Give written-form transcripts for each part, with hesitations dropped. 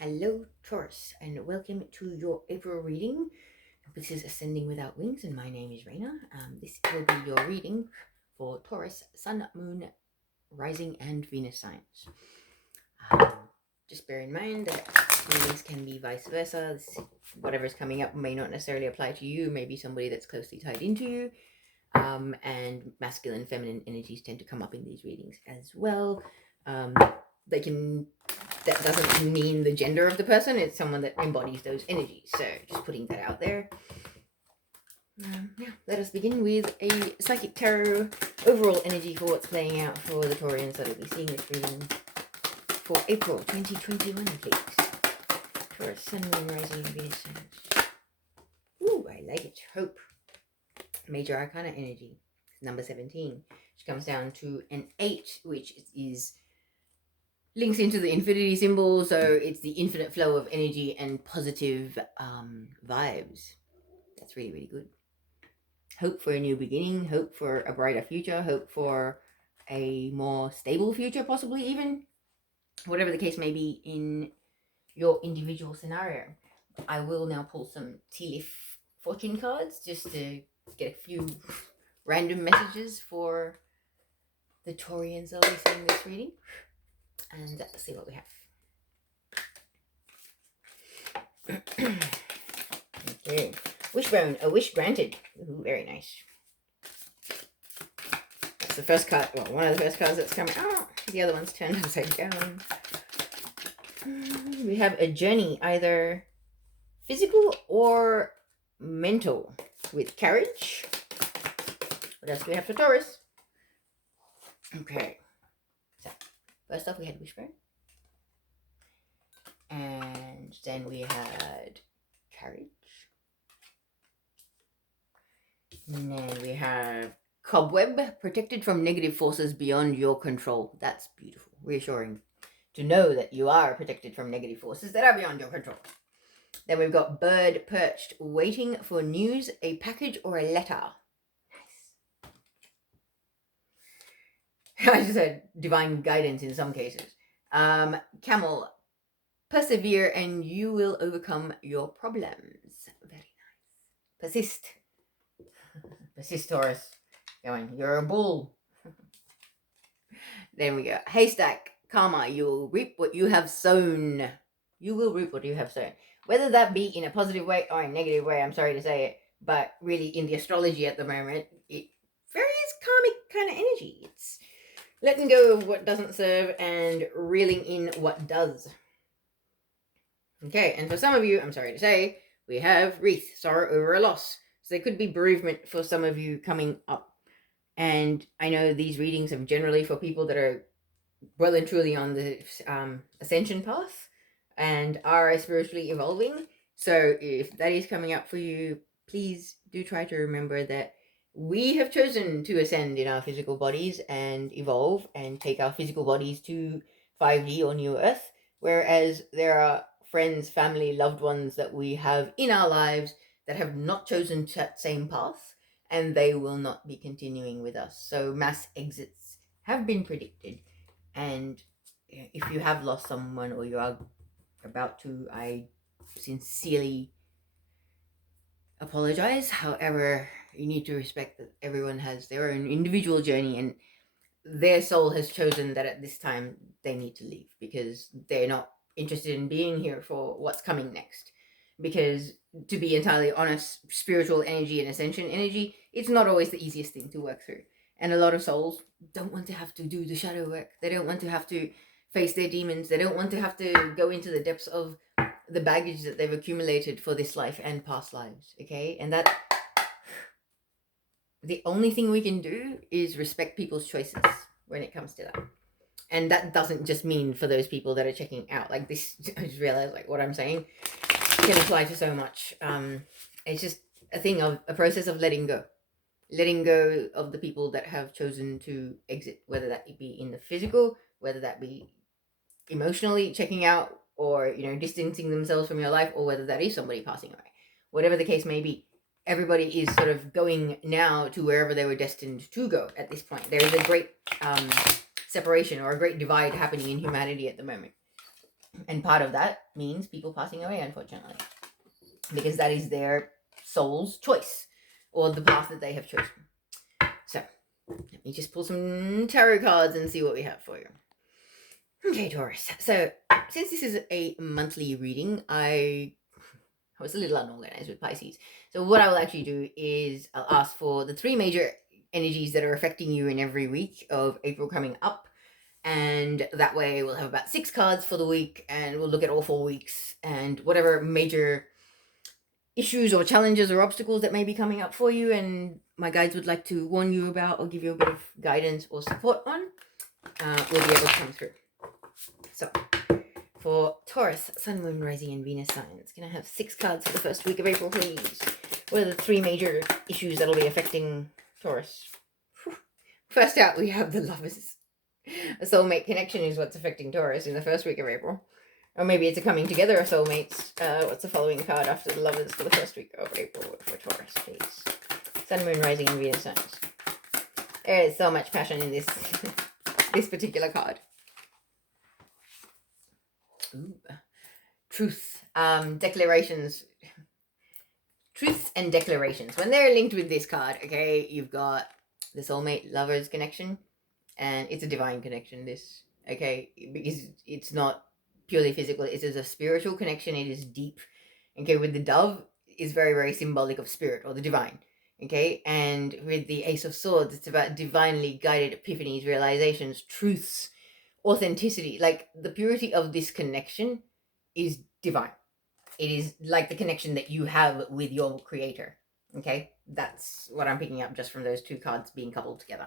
Hello, Taurus, and welcome to your April reading. This is Ascending Without Wings, and my name is Raina. This will be your reading for Taurus, Sun, Moon, Rising, and Venus signs. Just bear in mind that readings can be vice versa. Whatever's coming up may not necessarily apply to you, maybe somebody that's closely tied into you. And masculine, feminine energies tend to come up in these readings as well. That doesn't mean the gender of the person, it's someone that embodies those energies. So just putting that out there. Let us begin with a psychic tarot overall energy for what's playing out for the Taurians that will be seeing this reading for April 2021, please. Taurus, Sun, Moon, Rising, Venus signs. Ooh, I like it. Hope. Major Arcana energy. Number 17, which comes down to an 8, which is links into the infinity symbol, so it's the infinite flow of energy and positive vibes. That's really, really good. Hope for a new beginning, hope for a brighter future, hope for a more stable future, possibly even. Whatever the case may be in your individual scenario. I will now pull some tea leaf fortune cards just to get a few random messages for the Taurians that will be seeing this reading. And let's see what we have. Okay. Wishbone, a wish granted. Ooh, very nice. That's the first card, well, one of the first cards that's coming out. The other one's turned upside down. We have a journey, either physical or mental, with courage. What else do we have for Taurus? Okay. So, first off, we had Wishbone. And then we had courage. And then we have cobweb, protected from negative forces beyond your control. That's beautiful, reassuring to know that you are protected from negative forces that are beyond your control. Then we've got bird perched, waiting for news, a package or a letter. Nice. I just said divine guidance in some cases. Camel, persevere and you will overcome your problems. Very nice. Persist. Persist, Taurus. Going, you're a bull. Then we go. Haystack, karma, you will reap what you have sown. You will reap what you have sown. Whether that be in a positive way or a negative way, I'm sorry to say it, but really in the astrology at the moment, it varies karmic kind of energy. It's letting go of what doesn't serve and reeling in what does. Okay, and for some of you, I'm sorry to say, we have wreath, sorrow over a loss. So there could be bereavement for some of you coming up. And I know these readings are generally for people that are well and truly on the ascension path and are spiritually evolving. So if that is coming up for you, please do try to remember that we have chosen to ascend in our physical bodies and evolve and take our physical bodies to 5D or New Earth, whereas there are friends, family, loved ones that we have in our lives that have not chosen that same path, and they will not be continuing with us. So mass exits have been predicted. And if you have lost someone or you are about to, I sincerely apologize. However, you need to respect that everyone has their own individual journey and their soul has chosen that at this time they need to leave because they're not interested in being here for what's coming next. Because to be entirely honest, spiritual energy and ascension energy, it's not always the easiest thing to work through. And a lot of souls don't want to have to do the shadow work. They don't want to have to face their demons. They don't want to have to go into the depths of the baggage that they've accumulated for this life and past lives. Okay? And that the only thing we can do is respect people's choices when it comes to that. And that doesn't just mean for those people that are checking out. Like this, I just realized like what I'm saying can apply to so much. It's just a thing of a process of letting go of the people that have chosen to exit, whether that be in the physical, whether that be emotionally checking out, or distancing themselves from your life, or whether that is somebody passing away. Whatever the case may be, everybody is sort of going now to wherever they were destined to go at this point. There is a great separation or a great divide happening in humanity at the moment. And part of that means people passing away, unfortunately, because that is their soul's choice or the path that they have chosen. So let me just pull some tarot cards and see what we have for you. Okay, Taurus. So since this is a monthly reading, I was a little unorganized with Pisces. So what I will actually do is I'll ask for the 3 major energies that are affecting you in every week of April coming up. And that way we'll have about 6 cards for the week, and we'll look at all 4 weeks and whatever major issues or challenges or obstacles that may be coming up for you and my guides would like to warn you about or give you a bit of guidance or support on, will be able to come through. So for Taurus, Sun, Moon, Rising, and Venus signs, can I have 6 cards for the first week of April, please? What are the 3 major issues that'll be affecting Taurus? First out, we have the Lovers. A soulmate connection is what's affecting Taurus in the first week of April. Or maybe it's a coming together of soulmates. What's the following card after the Lovers for the first week of April for Taurus, please? Sun, Moon, Rising, and Venus signs. There is so much passion in this this particular card. Ooh. Truth. Declarations. Truths and declarations. When they're linked with this card, okay, you've got the soulmate lovers connection, and it's a divine connection, this, okay, because it's not purely physical, it is a spiritual connection, it is deep, okay, with the dove is very, very symbolic of spirit or the divine, okay, and with the Ace of Swords, it's about divinely guided epiphanies, realizations, truths, authenticity. Like, the purity of this connection is divine. It is like the connection that you have with your creator, okay? That's what I'm picking up just from those 2 cards being coupled together.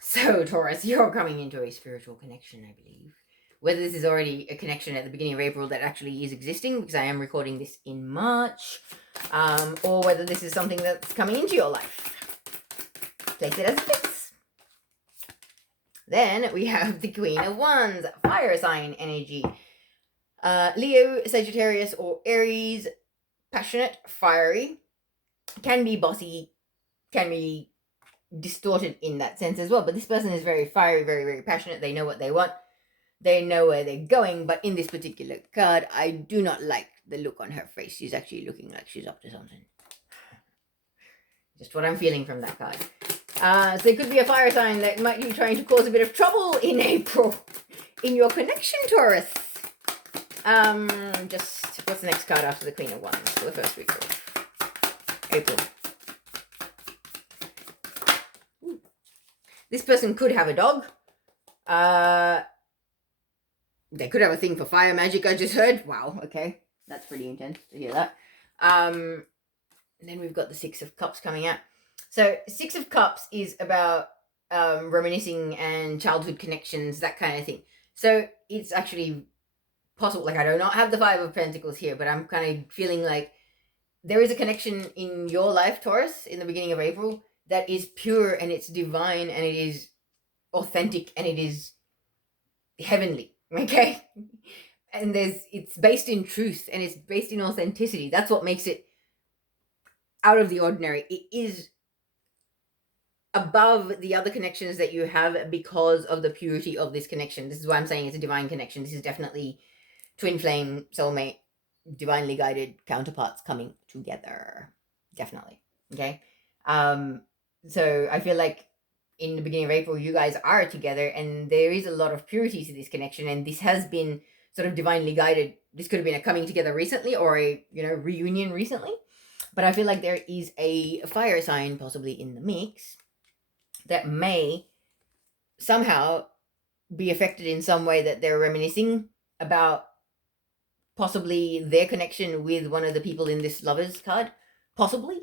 So, Taurus, you're coming into a spiritual connection, I believe. Whether this is already a connection at the beginning of April that actually is existing, because I am recording this in March, or whether this is something that's coming into your life. Take it as it fits. Then we have the Queen of Wands, fire sign energy. Leo, Sagittarius, or Aries, passionate, fiery, can be bossy, can be distorted in that sense as well, but this person is very fiery, very, very passionate. They know what they want, they know where they're going, but in this particular card, I do not like the look on her face. She's actually looking like she's up to something. Just what I'm feeling from that card. So it could be a fire sign that might be trying to cause a bit of trouble in April in your connection, Taurus. Just what's the next card after the Queen of Wands for the first week of April? This person could have a dog. They could have a thing for fire magic, I just heard. Wow, okay. That's pretty intense to hear that. And then we've got the 6 of Cups coming out. So 6 of Cups is about reminiscing and childhood connections, that kind of thing. So it's actually possible. Like, I do not have the 5 of Pentacles here, but I'm kind of feeling like there is a connection in your life, Taurus, in the beginning of April that is pure and it's divine and it is authentic and it is heavenly, okay? And it's based in truth and it's based in authenticity. That's what makes it out of the ordinary. It is above the other connections that you have because of the purity of this connection. This is why I'm saying it's a divine connection. This is definitely twin flame, soulmate, divinely guided counterparts coming together. Definitely. Okay. So I feel like in the beginning of April, you guys are together and there is a lot of purity to this connection. And this has been sort of divinely guided. This could have been a coming together recently or a, reunion recently. But I feel like there is a fire sign possibly in the mix that may somehow be affected in some way, that they're reminiscing about possibly their connection with one of the people in this Lovers card, possibly.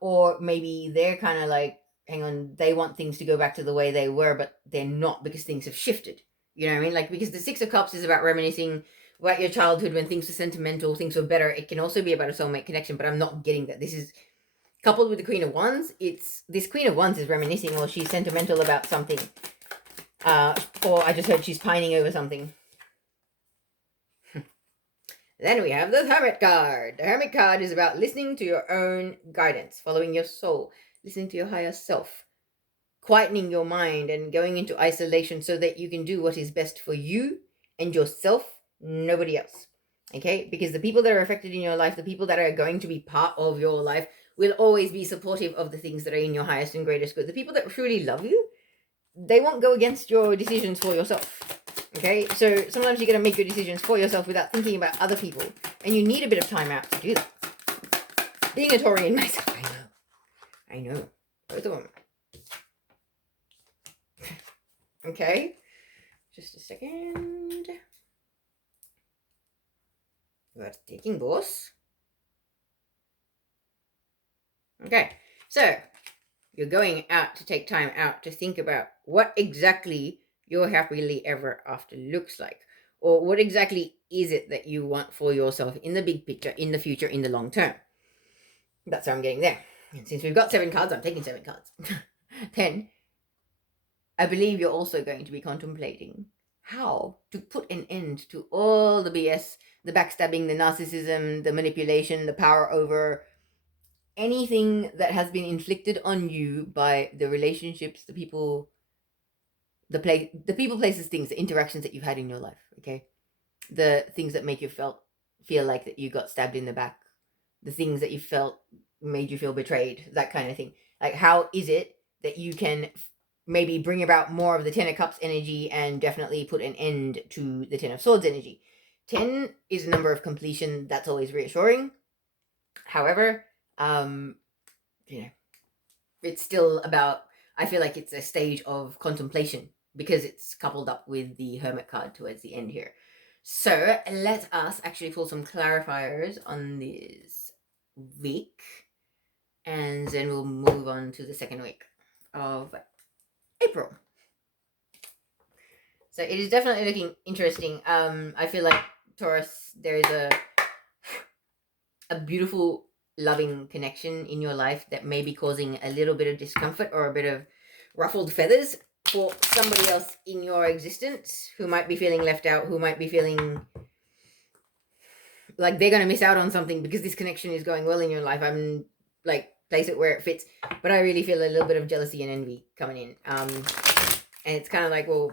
Or maybe they're kind of like, hang on, they want things to go back to the way they were, but they're not because things have shifted. You know what I mean? Like, because the 6 of Cups is about reminiscing about your childhood when things were sentimental, things were better. It can also be about a soulmate connection, but I'm not getting that. This is coupled with the Queen of Wands. This Queen of Wands is reminiscing, or she's sentimental about something. Or I just heard she's pining over something. Then we have the Hermit card. The Hermit card is about listening to your own guidance, following your soul, listening to your higher self, quietening your mind and going into isolation so that you can do what is best for you and yourself, nobody else. Okay? Because the people that are affected in your life, the people that are going to be part of your life, will always be supportive of the things that are in your highest and greatest good. The people that truly love you, they won't go against your decisions for yourself. Okay? So sometimes you're going to make your decisions for yourself without thinking about other people. And you need a bit of time out to do that. Being a Taurian myself, I know. Both of them. Okay? Just a second. We're taking boss. Okay, so you're going out to take time out to think about what exactly your happily ever after looks like, or what exactly is it that you want for yourself in the big picture, in the future, in the long term. That's how I'm getting there. And since we've got 7 cards, I'm taking 7 cards. 10. I believe you're also going to be contemplating how to put an end to all the BS, the backstabbing, the narcissism, the manipulation, the power over, anything that has been inflicted on you by the relationships, the people, the people, places, things, the interactions that you've had in your life. Okay, the things that make you feel like that you got stabbed in the back, the things that you felt made you feel betrayed, that kind of thing. Like, how is it that you can maybe bring about more of the 10 of Cups energy and definitely put an end to the 10 of Swords energy? 10 is a number of completion. That's always reassuring. However, you know, it's still about, I feel like it's a stage of contemplation because it's coupled up with the Hermit card towards the end here. So let us actually pull some clarifiers on this week, and then we'll move on to the second week of April. So it is definitely looking interesting. I feel like Taurus, there is a beautiful, loving connection in your life that may be causing a little bit of discomfort or a bit of ruffled feathers for somebody else in your existence who might be feeling left out, who might be feeling like they're going to miss out on something because this connection is going well in your life. I'm like, place it where it fits, but I really feel a little bit of jealousy and envy coming in. And it's kind of like, well,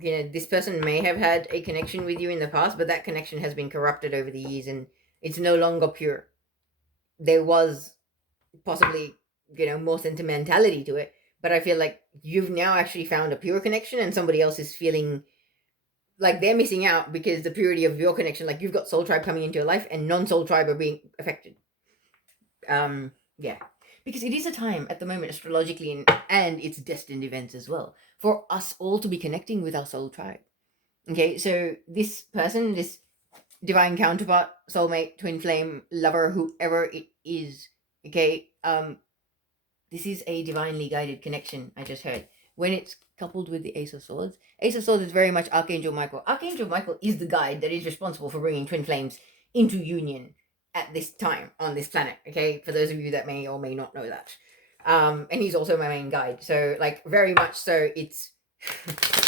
you know, this person may have had a connection with you in the past, but that connection has been corrupted over the years and it's no longer pure. There was possibly, you know, more sentimentality to it, but I feel like you've now actually found a pure connection and somebody else is feeling like they're missing out because the purity of your connection, like you've got soul tribe coming into your life and non-soul tribe are being affected. Yeah, because it is a time at the moment astrologically and it's destined events as well for us all to be connecting with our soul tribe. Okay, so this person, this divine counterpart, soulmate, twin flame, lover, whoever it is, okay, this is a divinely guided connection, I just heard. When it's coupled with the Ace of Swords is very much Archangel Michael. Archangel Michael is the guide that is responsible for bringing twin flames into union at this time on this planet, okay, for those of you that may or may not know that. And he's also my main guide, so like very much so it's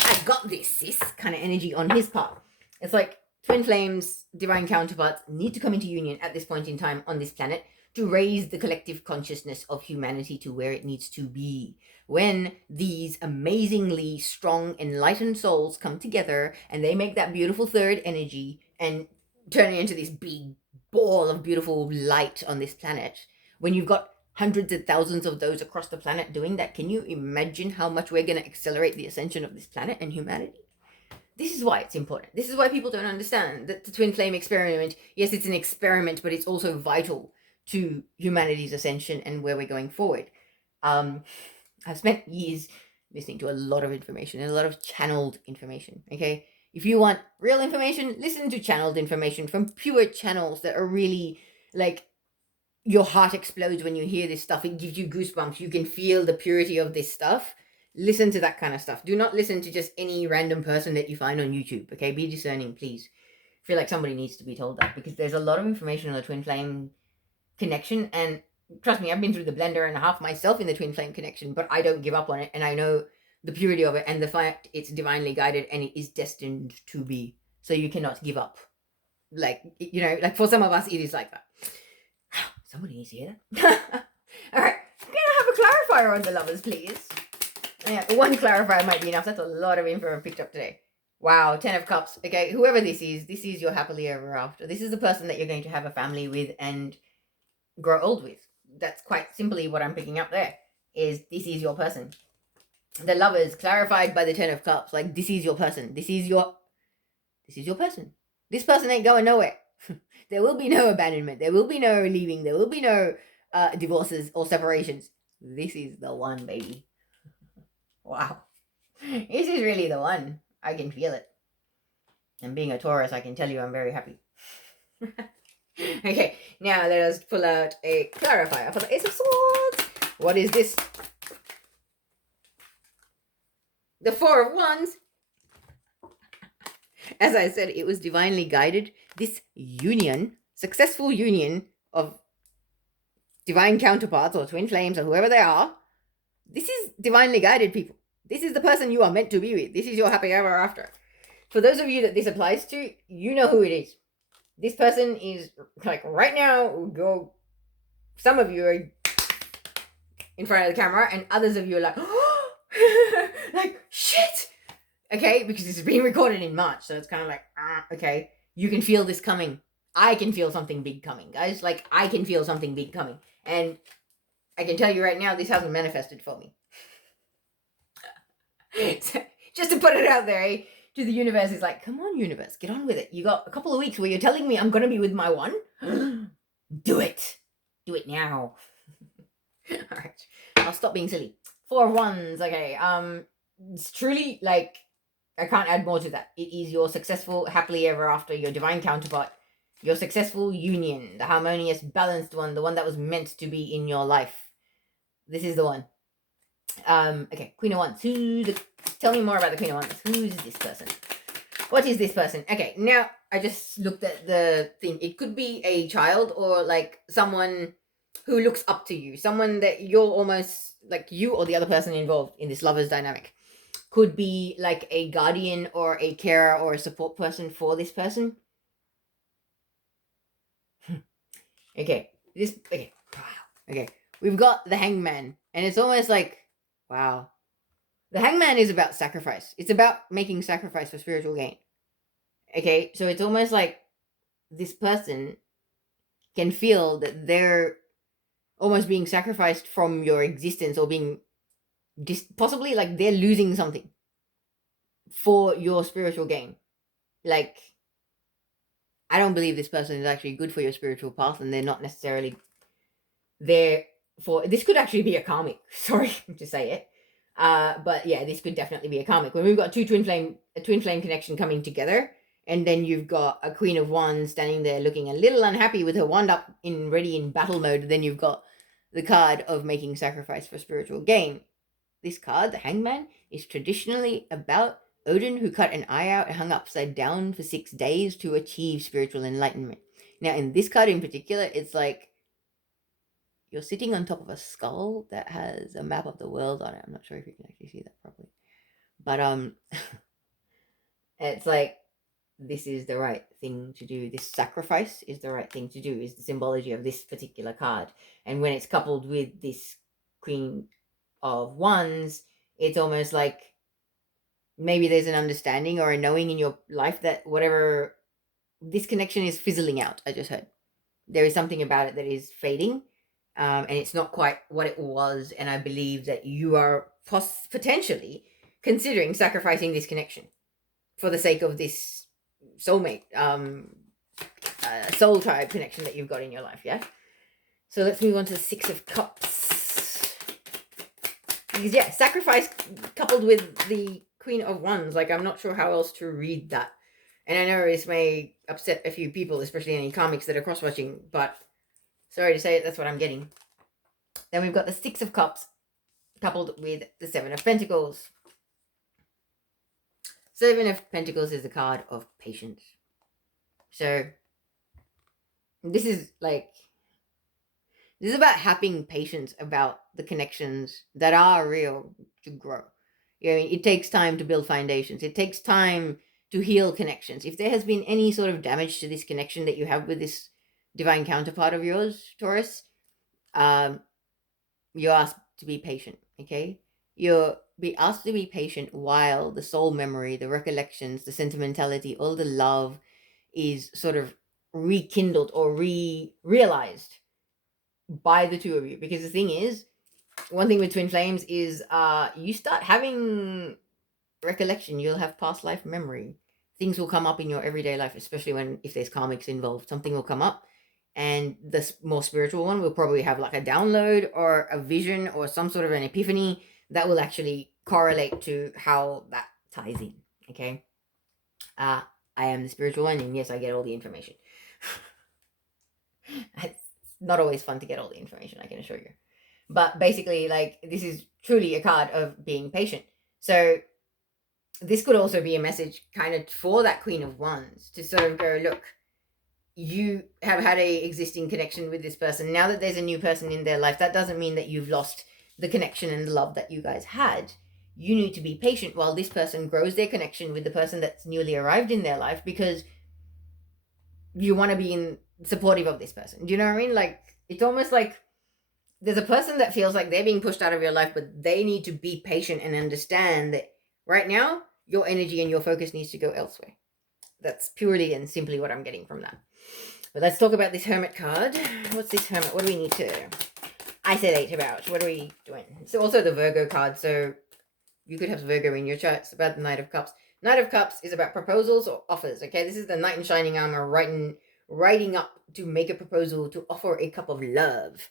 I got this, sis, kind of energy on his part. It's like twin flames, divine counterparts need to come into union at this point in time on this planet to raise the collective consciousness of humanity to where it needs to be. When these amazingly strong, enlightened souls come together and they make that beautiful third energy and turn it into this big ball of beautiful light on this planet, when you've got hundreds of thousands of those across the planet doing that, can you imagine how much we're going to accelerate the ascension of this planet and humanity? This is why it's important. This is why people don't understand that the twin flame experiment, yes, it's an experiment, but it's also vital to humanity's ascension and where we're going forward. I've spent years listening to a lot of information and a lot of channeled information, okay? If you want real information, listen to channeled information from pure channels that are really like, your heart explodes when you hear this stuff. It gives you goosebumps. You can feel the purity of this stuff. Listen to that kind of stuff. Do not listen to just any random person that you find on YouTube, okay? Be discerning, please. I feel like somebody needs to be told that because there's a lot of information on the twin flame connection, and trust me, I've been through the blender and a half myself in the twin flame connection, but I don't give up on it, and I know the purity of it and the fact it's divinely guided and it is destined to be. So you cannot give up. Like, you know, like for some of us, it is like that. Somebody needs to hear that. All right, I'm gonna have a clarifier on the lovers, please. Yeah, one clarifier might be enough. That's a lot of info I picked up today. Wow, 10 of Cups. Okay, whoever this is your happily ever after. This is the person that you're going to have a family with and grow old with. That's quite simply what I'm picking up there. Is this is your person. The Lovers clarified by the 10 of Cups. Like, this is your person. This is your person. This person ain't going nowhere. There will be no abandonment. There will be no leaving. There will be no divorces or separations. This is the one, baby. Wow. This is really the one. I can feel it. And being a Taurus, I can tell you I'm very happy. Okay, now let us pull out a clarifier for the Ace of Swords. What is this? The Four of Wands. As I said, it was divinely guided. This union, successful union of divine counterparts or twin flames or whoever they are, this is divinely guided, people. This is the person you are meant to be with. This is your happy ever after. For those of you that this applies to, you know who it is. This person is, like, right now, some of you are in front of the camera and others of you are like, like, shit. Okay, because this is being recorded in March, so it's kind of like, okay, you can feel this coming. I can feel something big coming, guys. Like, I can feel something big coming. And I can tell you right now, this hasn't manifested for me. So, just to put it out there, to the universe, is like, come on, universe, get on with it. You got a couple of weeks where you're telling me I'm going to be with my one. Do it. Do it now. All right. I'll stop being silly. Four of Wands. Okay. It's truly, like, I can't add more to that. It is your successful, happily ever after, your divine counterpart, your successful union, the harmonious, balanced one, the one that was meant to be in your life. This is the one. Okay, Queen of Wands. Tell me more about the Queen of Wands. Who's this person? What is this person? Okay, now I just looked at the thing. It could be a child or like someone who looks up to you, someone that you're almost like, you or the other person involved in this lover's dynamic could be like a guardian or a carer or a support person for this person. Okay, wow. We've got the Hangman, and it's almost like, wow. The Hangman is about sacrifice. It's about making sacrifice for spiritual gain. Okay, so it's almost like this person can feel that they're almost being sacrificed from your existence, or being possibly like they're losing something for your spiritual gain. Like, I don't believe this person is actually good for your spiritual path, and they're not necessarily there for, this could actually be a karmic. Sorry to say it. But yeah, this could definitely be a karmic. When we've got a twin flame connection coming together, and then you've got a Queen of Wands standing there looking a little unhappy with her wand up ready in battle mode, then you've got the card of making sacrifice for spiritual gain. This card, the Hangman, is traditionally about Odin, who cut an eye out and hung upside down for 6 days to achieve spiritual enlightenment. Now, in this card in particular, it's like you're sitting on top of a skull that has a map of the world on it. I'm not sure if you can actually see that properly. But it's like, this is the right thing to do. This sacrifice is the right thing to do, is the symbology of this particular card. And when it's coupled with this Queen of Wands, it's almost like maybe there's an understanding or a knowing in your life that whatever, this connection is fizzling out. I just heard there is something about it that is fading, and it's not quite what it was. And I believe that you are potentially considering sacrificing this connection for the sake of this soulmate, soul tribe connection that you've got in your life. Yeah. So let's move on to the Six of Cups. Because yeah, sacrifice coupled with the Queen of Wands. Like, I'm not sure how else to read that. And I know this may upset a few people, especially any comics that are cross-watching, but sorry to say it, that's what I'm getting. Then we've got the Six of Cups coupled with the Seven of Pentacles. Seven of Pentacles is the card of patience. So this is about having patience about the connections that are real to grow. You know, it takes time to build foundations. It takes time to heal connections. If there has been any sort of damage to this connection that you have with this divine counterpart of yours, Taurus, you're asked to be patient, okay? You're be asked to be patient while the soul memory, the recollections, the sentimentality, all the love is sort of rekindled or realized by the two of you. Because the thing is, one thing with twin flames is you start having recollection, you'll have past life memory. Things will come up in your everyday life, especially if there's karmics involved. Something will come up, and the more spiritual one will probably have like a download or a vision or some sort of an epiphany that will actually correlate to how that ties in. Okay. I am the spiritual one, and yes, I get all the information. It's not always fun to get all the information, I can assure you. But basically, like, this is truly a card of being patient. So this could also be a message kind of for that Queen of Wands to sort of go, look, you have had a existing connection with this person. Now that there's a new person in their life, that doesn't mean that you've lost the connection and the love that you guys had. You need to be patient while this person grows their connection with the person that's newly arrived in their life, because you want to be supportive of this person. Do you know what I mean? Like, it's almost like there's a person that feels like they're being pushed out of your life, but they need to be patient and understand that right now your energy and your focus needs to go elsewhere. That's purely and simply what I'm getting from that. But let's talk about this Hermit card. What's this Hermit? What do we need to isolate about? What are we doing? It's also the Virgo card, so you could have Virgo in your chart. It's about the Knight of Cups. Knight of Cups is about proposals or offers, okay? This is the Knight in Shining Armor riding up to make a proposal, to offer a cup of love.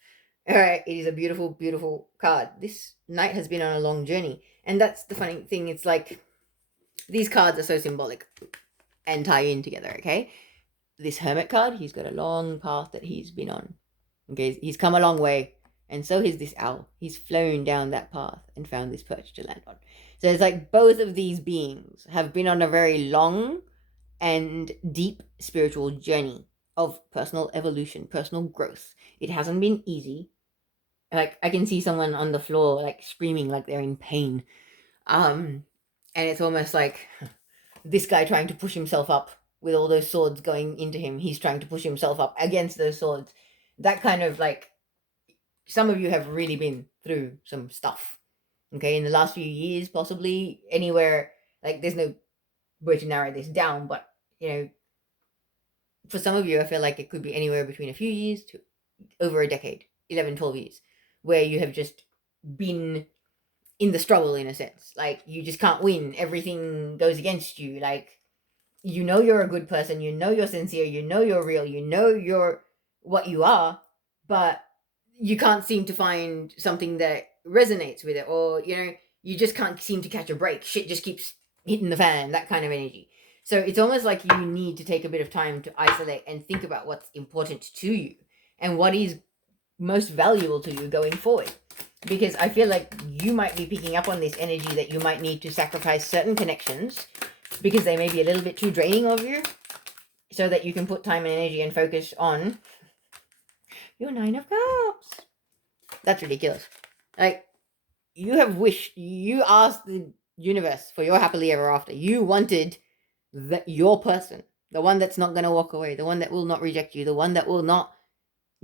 All right, it is a beautiful, beautiful card. This Knight has been on a long journey, and that's the funny thing. It's like these cards are so symbolic and tie in together, okay? This Hermit card, he's got a long path that he's been on. Okay, he's come a long way, and so has this owl. He's flown down that path and found this perch to land on. So it's like both of these beings have been on a very long and deep spiritual journey of personal evolution, personal growth. It hasn't been easy. Like, I can see someone on the floor, like, screaming like they're in pain. And it's almost like this guy trying to push himself up with all those swords going into him. He's trying to push himself up against those swords. That kind of, like, some of you have really been through some stuff. Okay, in the last few years, possibly anywhere. Like, there's no way to narrow this down, but, you know, for some of you, I feel like it could be anywhere between a few years to over a decade, 11, 12 years, where you have just been in the struggle, in a sense. Like, you just can't win. Everything goes against you. Like, you know you're a good person, you know you're sincere, you know you're real, you know you're what you are, but you can't seem to find something that resonates with it, or, you know, you just can't seem to catch a break. Shit just keeps hitting the fan, that kind of energy. So it's almost like you need to take a bit of time to isolate and think about what's important to you and what is most valuable to you going forward. Because I feel like you might be picking up on this energy that you might need to sacrifice certain connections because they may be a little bit too draining of you, so that you can put time and energy and focus on your Nine of Cups. That's ridiculous. Like, you have wished, you asked the universe for your happily ever after. You wanted your person, the one that's not going to walk away, the one that will not reject you, the one that will not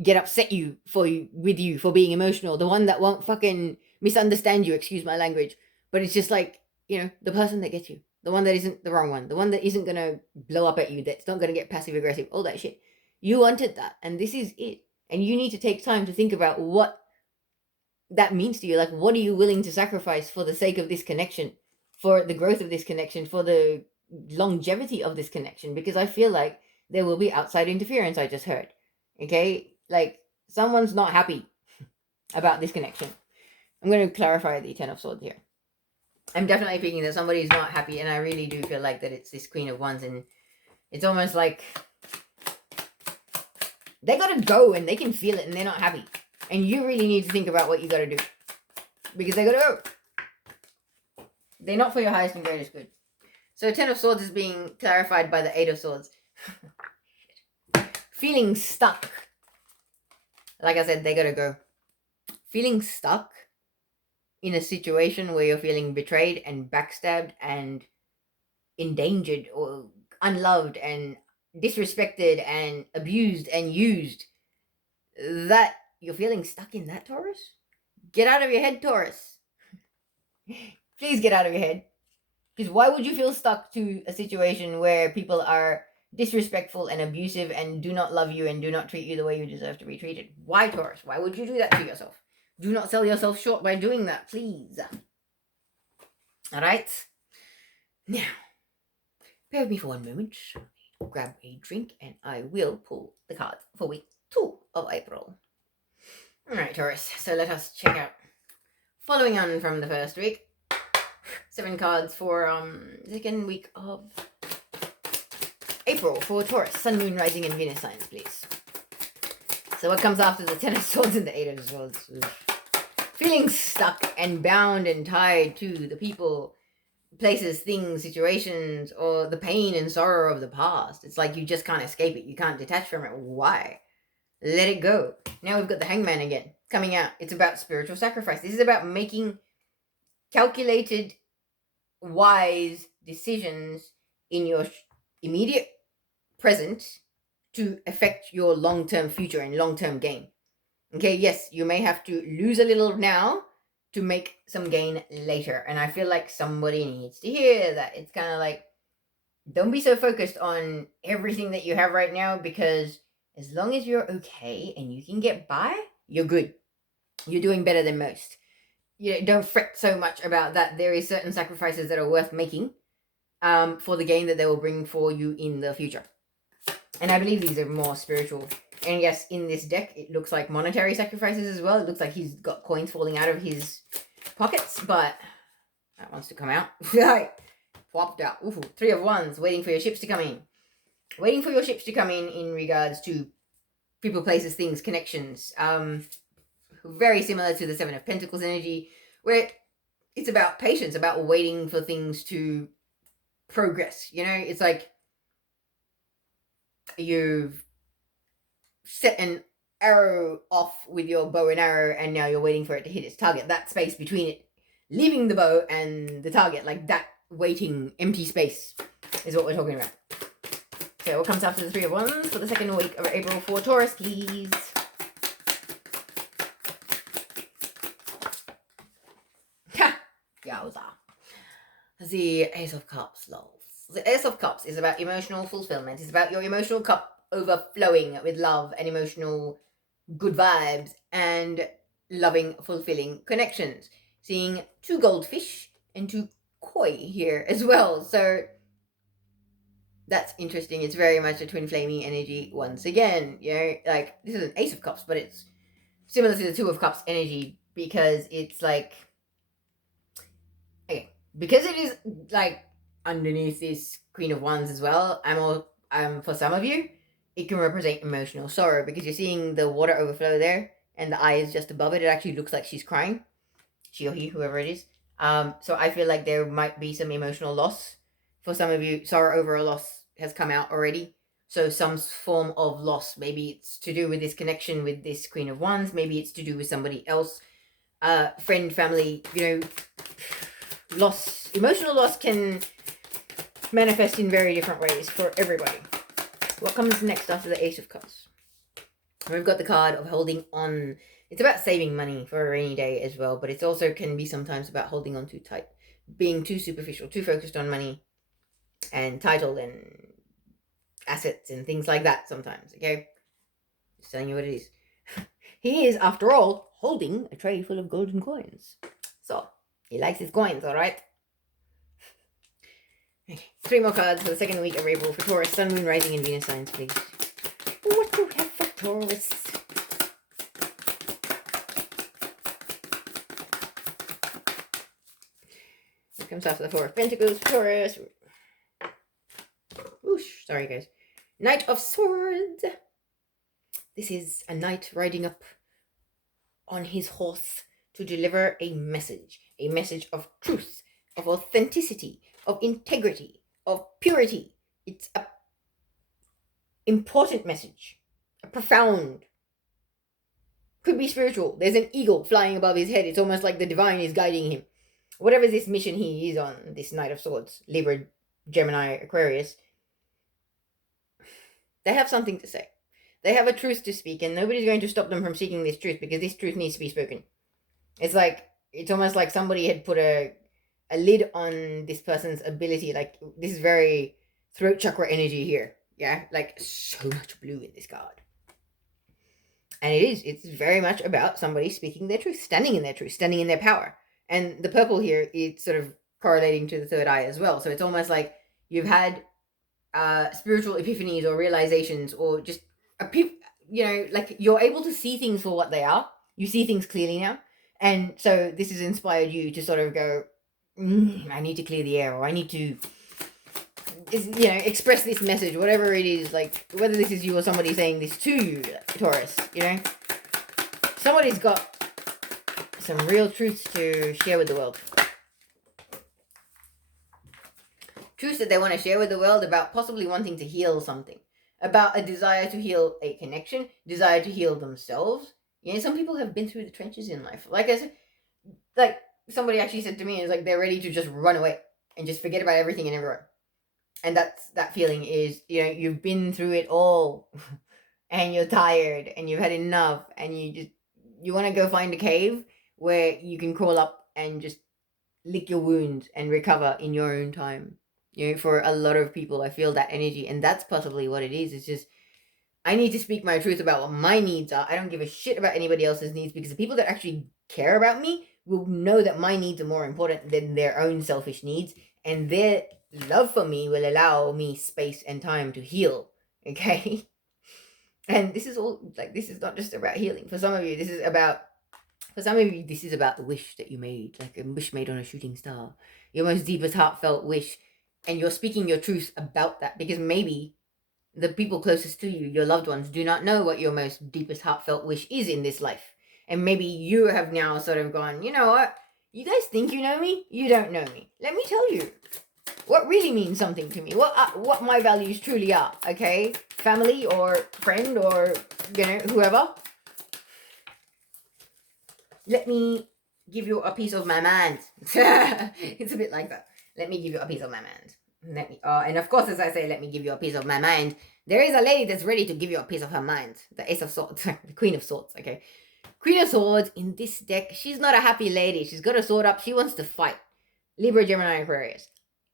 get upset with you for being emotional, the one that won't fucking misunderstand you, excuse my language. But it's just like, you know, the person that gets you, the one that isn't the wrong one, the one that isn't going to blow up at you, that's not going to get passive aggressive, all that shit. You wanted that, and this is it. And you need to take time to think about what that means to you. Like, what are you willing to sacrifice for the sake of this connection, for the growth of this connection, for the longevity of this connection? Because I feel like there will be outside interference, I just heard. Okay? Like, someone's not happy about this connection. I'm going to clarify the Ten of Swords here. I'm definitely thinking that somebody's not happy, and I really do feel like that it's this Queen of Wands, and it's almost like they gotta go and they can feel it and they're not happy. And you really need to think about what you gotta do, because they gotta go. They're not for your highest and greatest good. So Ten of Swords is being clarified by the Eight of Swords. Feeling stuck. Like I said, they gotta go. Feeling stuck in a situation where you're feeling betrayed and backstabbed and endangered or unloved and disrespected and abused and used, that you're feeling stuck in that, Taurus? Get out of your head, Taurus. Please get out of your head. Because why would you feel stuck to a situation where people are disrespectful and abusive and do not love you and do not treat you the way you deserve to be treated? Why, Taurus? Why would you do that to yourself? Do not sell yourself short by doing that, please. Alright? Now, bear with me for one moment. Grab a drink and I will pull the cards for week 2 of April. Alright, Taurus, so let us check out. Following on from the first week, 7 cards for second week of April for Taurus, Sun, Moon, Rising, and Venus signs, please. So what comes after the 10 of Swords and the 8 of Swords? Feeling stuck and bound and tied to the people, places, things, situations, or the pain and sorrow of the past. It's like you just can't escape it. You can't detach from it. Why? Let it go. Now we've got the Hangman again coming out. It's about spiritual sacrifice. This is about making calculated, wise decisions in your immediate present to affect your long-term future and long-term gain. Okay, yes, you may have to lose a little now to make some gain later. And I feel like somebody needs to hear that. It's kind of like, don't be so focused on everything that you have right now, because as long as you're okay and you can get by, you're good. You're doing better than most. Don't fret so much about that. There is certain sacrifices that are worth making for the gain that they will bring for you in the future. And I believe these are more spiritual. And yes, in this deck, it looks like monetary sacrifices as well. It looks like he's got coins falling out of his pockets, but that wants to come out. Plopped out. Ooh, 3 of Wands, waiting for your ships to come in. Waiting for your ships to come in regards to people, places, things, connections. Very similar to the 7 of Pentacles energy, where it's about patience, about waiting for things to progress. It's like you've set an arrow off with your bow and arrow, and now you're waiting for it to hit its target. That space between it leaving the bow and the target, like that waiting empty space, is what we're talking about. So what comes after the 3 of Wands for the second week of April for Taurus, please? Yowza. The Ace of Cups, love. The Ace of Cups is about emotional fulfillment. It's about your emotional cup overflowing with love and emotional good vibes and loving, fulfilling connections. Seeing 2 goldfish and 2 koi here as well. So that's interesting. It's very much a twin flaming energy once again. Like this is an Ace of Cups, but it's similar to the 2 of Cups energy, because it's like, okay, because it is like underneath this Queen of Wands as well. For some of you, it can represent emotional sorrow, because you're seeing the water overflow there and the eye is just above it. It actually looks like she's crying. She or he, whoever it is. So I feel like there might be some emotional loss. For some of you, sorrow over a loss has come out already. So some form of loss. Maybe it's to do with this connection with this Queen of Wands. Maybe it's to do with somebody else. Friend, family, loss. Emotional loss can manifest in very different ways for everybody. What comes next after the Ace of Cups? We've got the card of holding on. It's about saving money for a rainy day as well, but it also can be sometimes about holding on too tight, being too superficial, too focused on money and title and assets and things like that sometimes, okay? Just telling you what it is. He is, after all, holding a tray full of golden coins. So, he likes his coins, all right? Okay, 3 more cards for the second week of April for Taurus, Sun, Moon, Rising, and Venus signs, please. What do we have for Taurus? Here comes after the 4 of Pentacles for Taurus. Whoosh, sorry guys. Knight of Swords. This is a knight riding up on his horse to deliver a message of truth, of authenticity, of integrity, of purity. It's a important message, a profound, could be spiritual. There's an eagle flying above his head. It's almost like the divine is guiding him. Whatever this mission he is on, this Knight of Swords, Libra, Gemini, Aquarius, they have something to say. They have a truth to speak, and nobody's going to stop them from speaking this truth, because this truth needs to be spoken. It's almost like somebody had put a a lid on this person's ability. Like, this is very throat chakra energy here. Yeah, like so much blue in this card. And it's very much about somebody speaking their truth, standing in their truth, standing in their power. And the purple here, it's sort of correlating to the third eye as well. So it's almost like you've had spiritual epiphanies or realizations, or just like you're able to see things for what they are. You see things clearly now. And so this has inspired you to sort of go, I need to clear the air, or I need to express this message, whatever it is, like whether this is you or somebody saying this to you, Taurus. Somebody's got some real truths to share with the world. Truths that they want to share with the world about possibly wanting to heal something, about a desire to heal a connection, desire to heal themselves. Some people have been through the trenches in life. Like I said, like somebody actually said to me, is like they're ready to just run away and just forget about everything and everyone. And that feeling is, you've been through it all and you're tired and you've had enough, and you want to go find a cave where you can crawl up and just lick your wounds and recover in your own time. For a lot of people, I feel that energy, and that's possibly what it is. It's just, I need to speak my truth about what my needs are. I don't give a shit about anybody else's needs, because the people that actually care about me will know that my needs are more important than their own selfish needs, and their love for me will allow me space and time to heal. Okay? And this is all, like, this is not just about healing. For some of you, this is about the wish that you made, like a wish made on a shooting star. Your most deepest heartfelt wish. And you're speaking your truth about that, because maybe the people closest to you, your loved ones, do not know what your most deepest heartfelt wish is in this life. And maybe you have now sort of gone, you know what? You guys think you know me? You don't know me. Let me tell you what really means something to me. What my values truly are, okay? Family or friend or, whoever. Let me give you a piece of my mind. It's a bit like that. Let me give you a piece of my mind. And of course, as I say, let me give you a piece of my mind, there is a lady that's ready to give you a piece of her mind. The Ace of Swords. The Queen of Swords, okay? Queen of Swords in this deck, she's not a happy lady. She's got a sword up. She wants to fight. Libra, Gemini, Aquarius.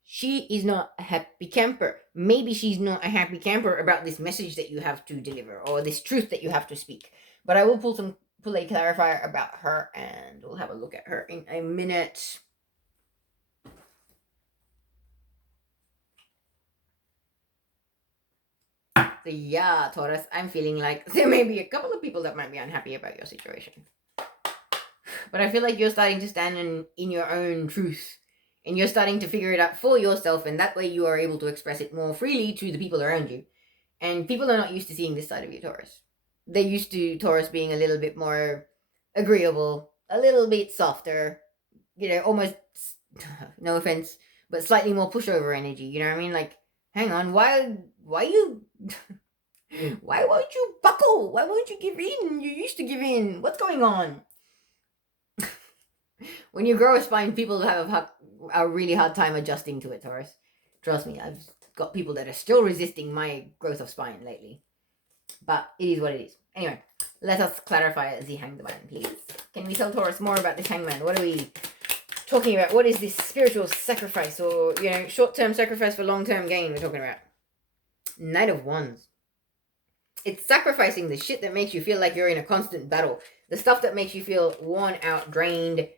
She is not a happy camper. Maybe she's not a happy camper about this message that you have to deliver, or this truth that you have to speak. But I will pull a clarifier about her, and we'll have a look at her in a minute. So yeah, Taurus, I'm feeling like there may be a couple of people that might be unhappy about your situation. But I feel like you're starting to stand in your own truth. And you're starting to figure it out for yourself. And that way you are able to express it more freely to the people around you. And people are not used to seeing this side of you, Taurus. They're used to Taurus being a little bit more agreeable, a little bit softer, almost, no offense, but slightly more pushover energy. You know what I mean? Like, hang on, why won't you buckle? Why won't you give in? You used to give in. What's going on? When you grow a spine, people have a really hard time adjusting to it, Taurus. Trust me, I've got people that are still resisting my growth of spine lately. But it is what it is. Anyway, let us clarify the Hangman, please. Can we tell Taurus more about this Hangman? What are we talking about? What is this spiritual sacrifice, or, short-term sacrifice for long-term gain we're talking about? Knight of Wands. It's sacrificing the shit that makes you feel like you're in a constant battle. The stuff that makes you feel worn out, drained,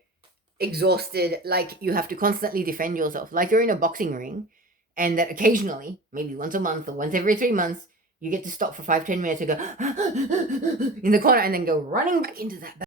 exhausted, like you have to constantly defend yourself, like you're in a boxing ring, and that occasionally, maybe once a month or once every 3 months, you get to stop for 5-10 minutes and go in the corner and then go running back into that